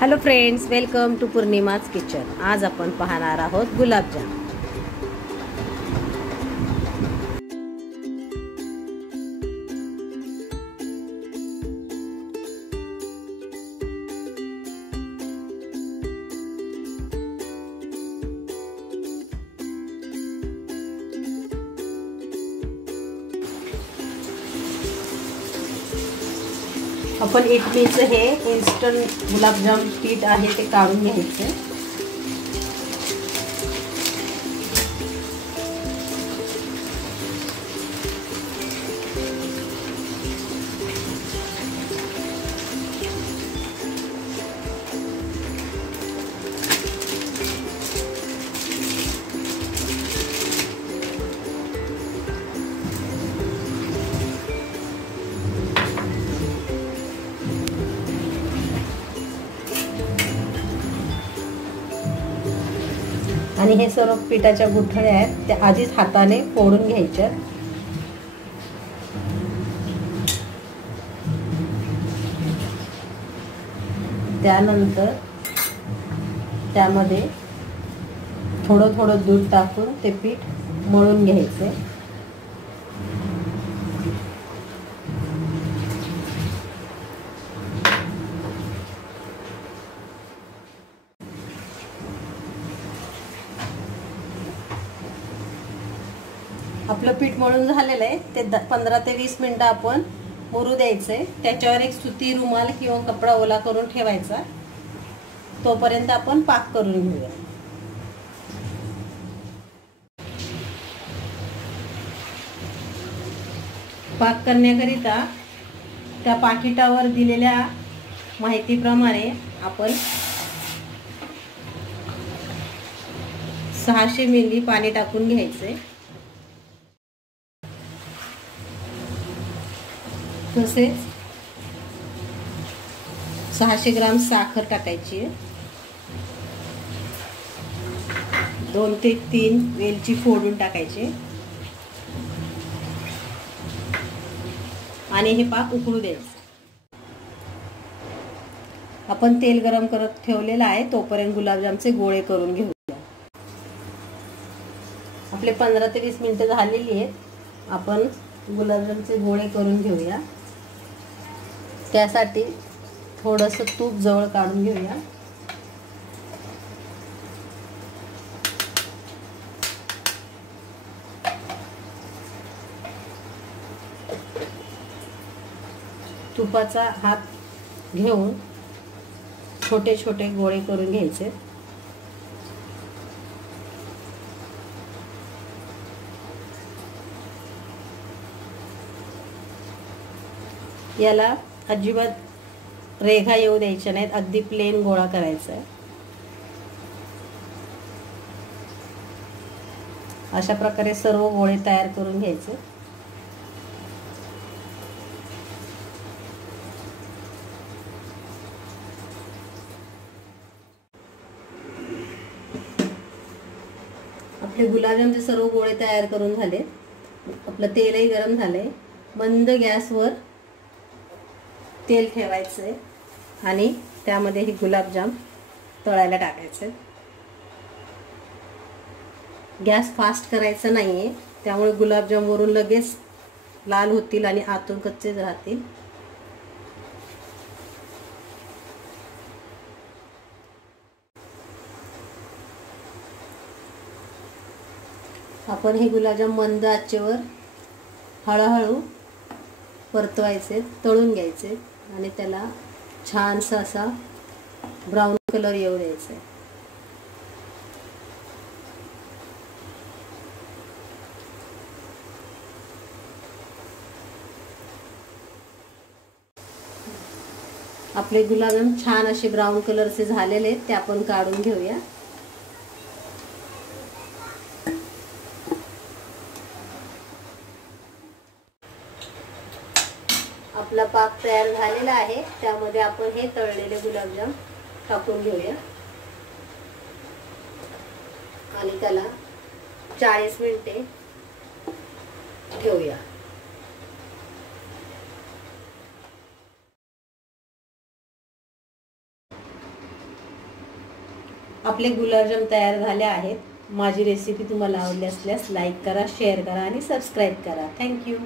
Hello friends, welcome to Purnima's kitchen. आज आपण पाहणार आहोत गुलाबजाम। आपण इडलीचं हे इन्स्टंट गुलाबजाम पीठ आहे ते काढून घ्यायचं। आणि हे सर्व पिठाच्या गुठळ्या आहेत त्या आधीच हाताने फोडून घ्यायच्या। त्यानंतर त्यामध्ये थोडं थोडं दूध टाकून ते पीठ मळून घ्यायचे। आपलं पीठ मळून झालेलं आहे ते 15 ते 20 मिनिटं आपण मुरू द्यायचंय। त्याच्यावर एक सुती रुमाल किंवा कपडा ओला करून ठेवायचा। तोपर्यंत आपण पाक करून घेऊया। पाक करण्याकरिता त्या पाकिटावर दिलेल्या माहितीप्रमाणे आपण 600 मिली पाणी टाकून घ्यायचे। तसेच 600 ग्राम साखर टाकायची आहे। 2 ते 3 वेलची फोडून टाकायची आणि हे पाक उकळू द्यायचं। आपण तेल गरम करत ठेवलेलं आहे तोपर्यंत गुलाबजामचे गोळे करून घेऊया। आपले 15 ते 20 मिनिटं झालेली आहेत। आपण गुलाबजामचे गोळे करून घेऊया। त्यासाठी थोडंसं तूप जवळ काढून घेऊया। तुपाचा हात घेऊन छोटे छोटे गोळे करून घ्यायचे। याला अजिबात रेघा येऊ द्यायच्या नाहीत, अगदी प्लेन गोळा करायचा आहे। अशा प्रकारे सर्व गोळे तयार करून घ्यायचे। आपले गुलाबजामचे सर्व गोळे तयार करून झाले। आपलं तेलही गरम झालंय। मंद गॅसवर तेल ठेवायचंय आणि त्यामध्ये हे गुलाबजाम तळायला टाकायचे। गॅस फास्ट करायचा नाहीये, त्यामुळे गुलाबजाम वरून लगेच लाल होतील आणि आतून कच्चे राहतील। आपण हे गुलाबजाम मंद आचेवर हळूहळू परतवायचे, तळून घ्यायचे आणि त्याला छानसा असा ब्राऊन कलर येऊ द्यायचा। आपले गुलाबजाम छान असे ब्राऊन कलरचे झालेले आहेत, ते आपण काढून घेऊया। आपला पाक तयार झालेला आहे, त्यामध्ये आपण हे तळलेले गुलाबजाम टाकून घेऊया आणि त्याला 40 मिनिटे ठेवूया। आपले गुलाबजाम तयार झाले आहेत. माझी रेसिपी तुम्हाला आवडली असल्यास लाईक करा, शेअर करा आणि सबस्क्राईब करा. थँक्यू.